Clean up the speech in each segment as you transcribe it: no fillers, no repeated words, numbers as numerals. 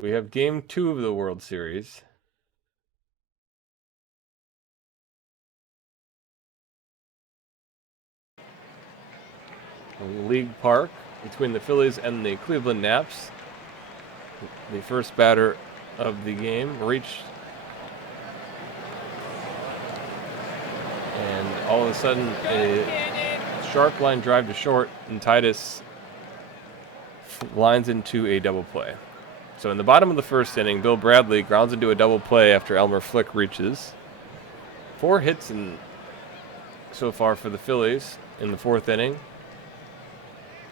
We have game 2 of the World Series. League Park between the Phillies and the Cleveland Naps. The first batter of the game reached, and all of a sudden a sharp line drive to short, and Titus lines into a double play. So in the bottom of the first inning, Bill Bradley grounds into a double play after Elmer Flick reaches. 4 hits so far for the Phillies in the fourth inning.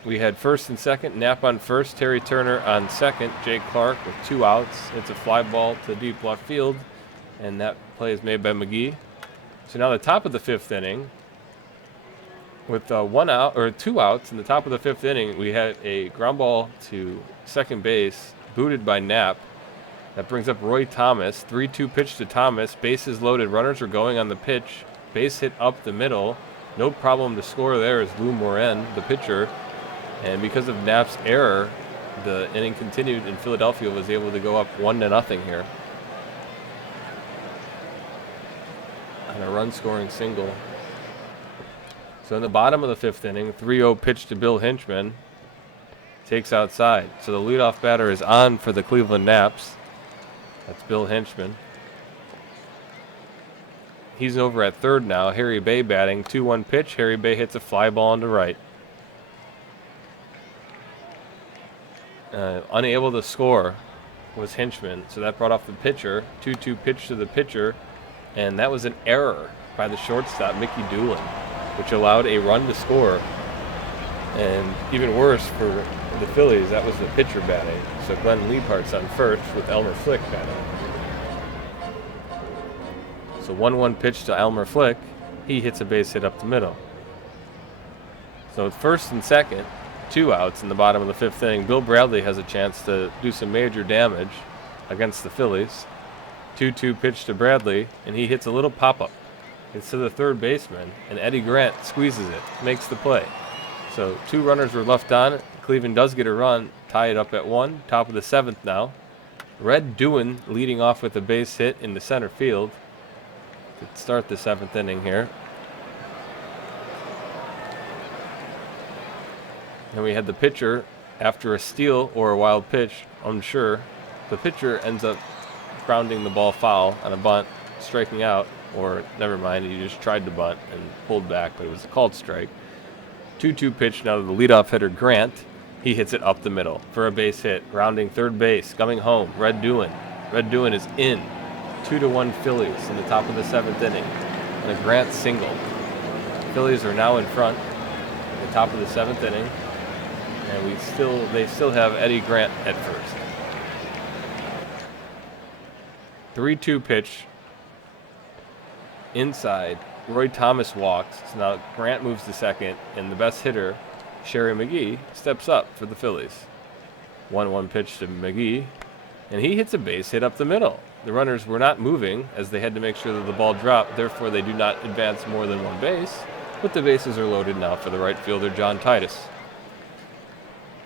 We had first and second, Knapp on first, Terry Turner on second, Jake Clark with 2 outs. It's a fly ball to deep left field, and that play is made by McGee. So now the top of the fifth inning, with 1 out or 2 outs in the top of the fifth inning, we had a ground ball to second base, booted by Knapp. That brings up Roy Thomas. 3-2 pitch to Thomas. Bases loaded. Runners are going on the pitch. Base hit up the middle. No problem to score there is Lou Morin, the pitcher. And because of Knapp's error, the inning continued, and Philadelphia was able to go up 1-0 here on a run-scoring single. So in the bottom of the fifth inning, 3-0 pitch to Bill Hinchman. Takes outside. So the leadoff batter is on for the Cleveland Naps. That's Bill Hinchman. He's over at third now. Harry Bay batting. 2-1 pitch. Harry Bay hits a fly ball into right. Unable to score was Hinchman, so that brought off the pitcher. 2-2 pitch to the pitcher, and that was an error by the shortstop, Mickey Doolin, which allowed a run to score. And even worse for the Phillies, that was the pitcher batting. So Glenn Liebhardt's on first with Elmer Flick batting. So 1-1 pitch to Elmer Flick. He hits a base hit up the middle. So with first and second, 2 outs in the bottom of the fifth inning, Bill Bradley has a chance to do some major damage against the Phillies. 2-2 pitch to Bradley, and he hits a little pop-up. It's to the third baseman, and Eddie Grant squeezes it, makes the play. So 2 runners were left on. Cleveland does get a run, tie it up at 1. Top of the 7th now. Red Doohan leading off with a base hit in the center field to start the 7th inning here. And we had the pitcher, after a steal or a wild pitch, unsure. The pitcher ends up grounding the ball foul on a bunt, striking out, or never mind, he just tried to bunt and pulled back, but it was a called strike. 2-2 pitch now to the leadoff hitter, Grant. He hits it up the middle for a base hit, rounding third base, coming home, Red Doohan. Red Doohan is in. 2-1 Phillies in the top of the 7th inning, and a Grant single. Phillies are now in front at the top of the 7th inning. And they still have Eddie Grant at first. 3-2 pitch inside. Roy Thomas walks. So now Grant moves to second, and the best hitter, Sherry McGee, steps up for the Phillies. 1-1 pitch to McGee, and he hits a base hit up the middle. The runners were not moving as they had to make sure that the ball dropped. Therefore, they do not advance more than 1 base, but the bases are loaded now for the right fielder, John Titus.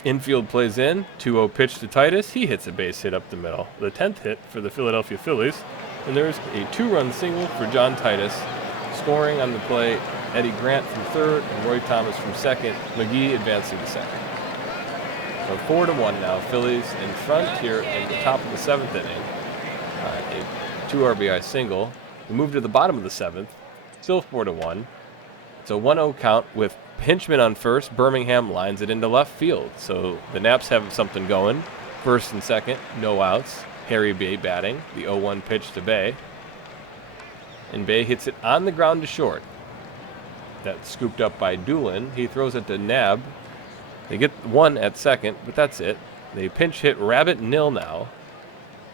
Infield plays in, 2-0 pitch to Titus. He hits a base hit up the middle. The 10th hit for the Philadelphia Phillies. And there's a 2-run single for John Titus. Scoring on the play, Eddie Grant from third and Roy Thomas from second. McGee advancing to second. So 4-1 now. Phillies in front here in the top of the 7th inning. A 2 RBI single. We move to the bottom of the 7th. Still 4-1. It's a 1-0 count with Hinchman on first. Birmingham lines it into left field. So the Naps have something going. First and second, no outs. Harry Bay batting. The 0-1 pitch to Bay. And Bay hits it on the ground to short. That's scooped up by Doolin. He throws it to Knapp. They get 1 at second, but that's it. They pinch hit Rabbit Nil now,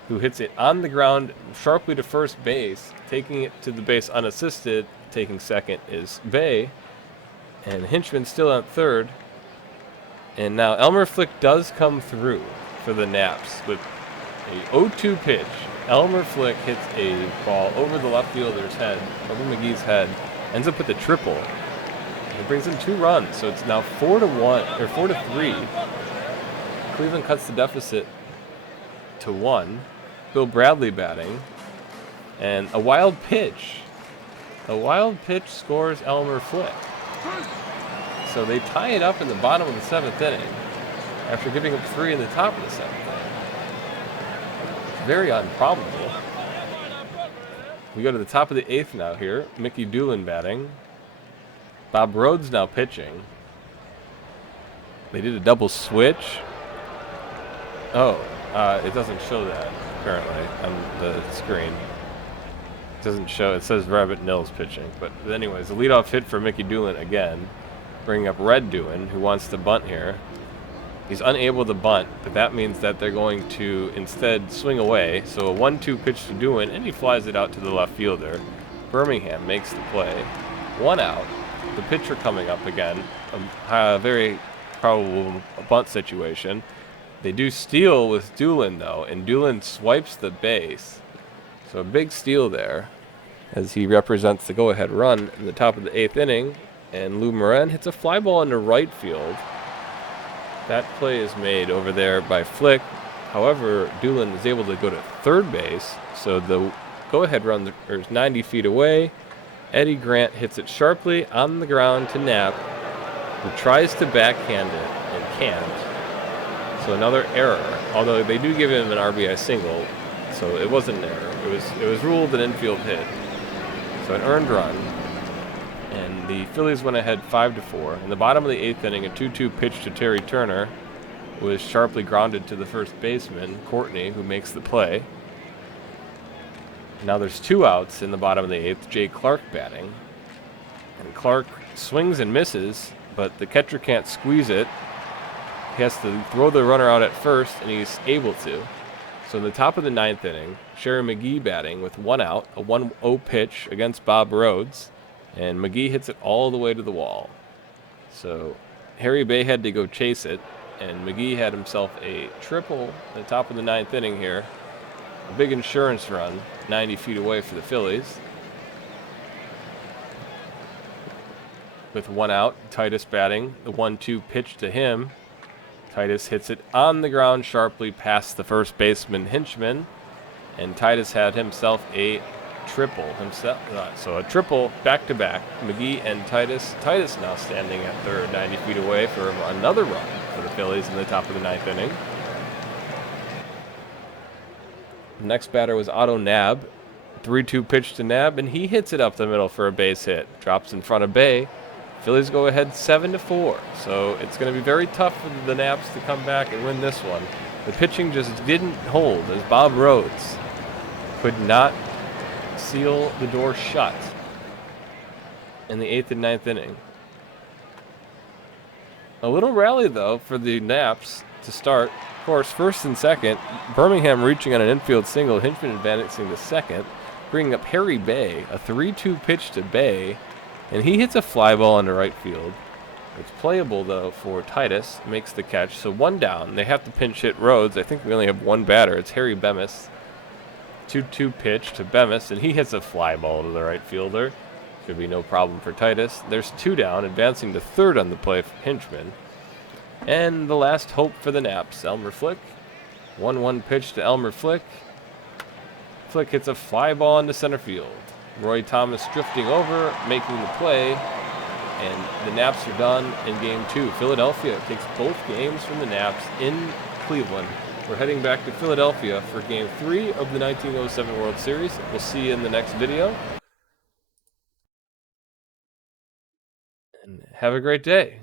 who hits it on the ground sharply to first base, taking it to the base unassisted. Taking second is Bay. And Hinchman still at third. And now Elmer Flick does come through for the Naps with a 0-2 pitch. Elmer Flick hits a ball over the left fielder's head, over McGee's head, ends up with a triple. And it brings in 2 runs, so it's now 4-1 or 4-3. Cleveland cuts the deficit 8-1. Bill Bradley batting. And a wild pitch. A wild pitch scores Elmer Flick. So they tie it up in the bottom of the 7th inning after giving up 3 in the top of the 7th inning. Very improbable. We go to the top of the 8th now here. Mickey Doolin batting. Bob Rhodes now pitching. They did a double switch. Oh, it doesn't show that currently on the screen. It doesn't show. It says Rabbit Nils pitching. But anyways, the leadoff hit for Mickey Doolin again, bringing up Red Doolin, who wants to bunt here. He's unable to bunt, but that means that they're going to instead swing away. So a 1-2 pitch to Doolin, and he flies it out to the left fielder. Birmingham makes the play. 1 out. The pitcher coming up again. A very probable bunt situation. They do steal with Doolin, though, and Doolin swipes the base. So a big steal there as he represents the go-ahead run in the top of the 8th inning. And Lou Moran hits a fly ball into right field. That play is made over there by Flick. However, Doolin is able to go to third base, so the go-ahead run is 90 feet away. Eddie Grant hits it sharply on the ground to Knapp, who tries to backhand it and can't. So another error, although they do give him an RBI single, so it wasn't an error. It was ruled an infield hit. So an earned run. And the Phillies went ahead 5-4. In the bottom of the 8th inning, a 2-2 pitch to Terry Turner was sharply grounded to the first baseman, Courtney, who makes the play. Now there's 2 outs in the bottom of the 8th. Jay Clark batting. And Clark swings and misses, but the catcher can't squeeze it. He has to throw the runner out at first, and he's able to. So in the top of the 9th inning, Sherry McGee batting with 1 out, a 1-0 pitch against Bob Rhodes. And McGee hits it all the way to the wall. So Harry Bay had to go chase it, and McGee had himself a triple at the top of the 9th inning here. A big insurance run, 90 feet away for the Phillies. With 1 out, Titus batting, the 1-2 pitch to him. Titus hits it on the ground sharply past the first baseman Hinchman, and Titus had himself a triple himself. So a triple back-to-back. McGee and Titus. Titus now standing at third, 90 feet away for another run for the Phillies in the top of the 9th inning. The next batter was Otto Knapp. 3-2 pitch to Knapp, and he hits it up the middle for a base hit. Drops in front of Bay. Phillies go ahead 7-4. So it's going to be very tough for the Knapps to come back and win this one. The pitching just didn't hold as Bob Rhodes could not seal the door shut in the 8th and 9th inning. A little rally, though, for the Knapps to start. Of course, first and second, Birmingham reaching on an infield single, Hinchman advancing to second, bringing up Harry Bay, a 3-2 pitch to Bay, and he hits a fly ball into right field. It's playable, though, for Titus, makes the catch, so 1 down. They have to pinch hit Rhodes. I think we only have 1 batter. It's Harry Bemis. 2-2 pitch to Bemis, and he hits a fly ball to the right fielder. Should be no problem for Titus. There's 2 down, advancing to third on the play for Hinchman. And the last hope for the Knapps, Elmer Flick. 1-1 pitch to Elmer Flick. Flick hits a fly ball into center field. Roy Thomas drifting over, making the play, and the Knapps are done in Game 2. Philadelphia takes both games from the Knapps in Cleveland. We're heading back to Philadelphia for Game 3 of the 1907 World Series. We'll see you in the next video. And have a great day.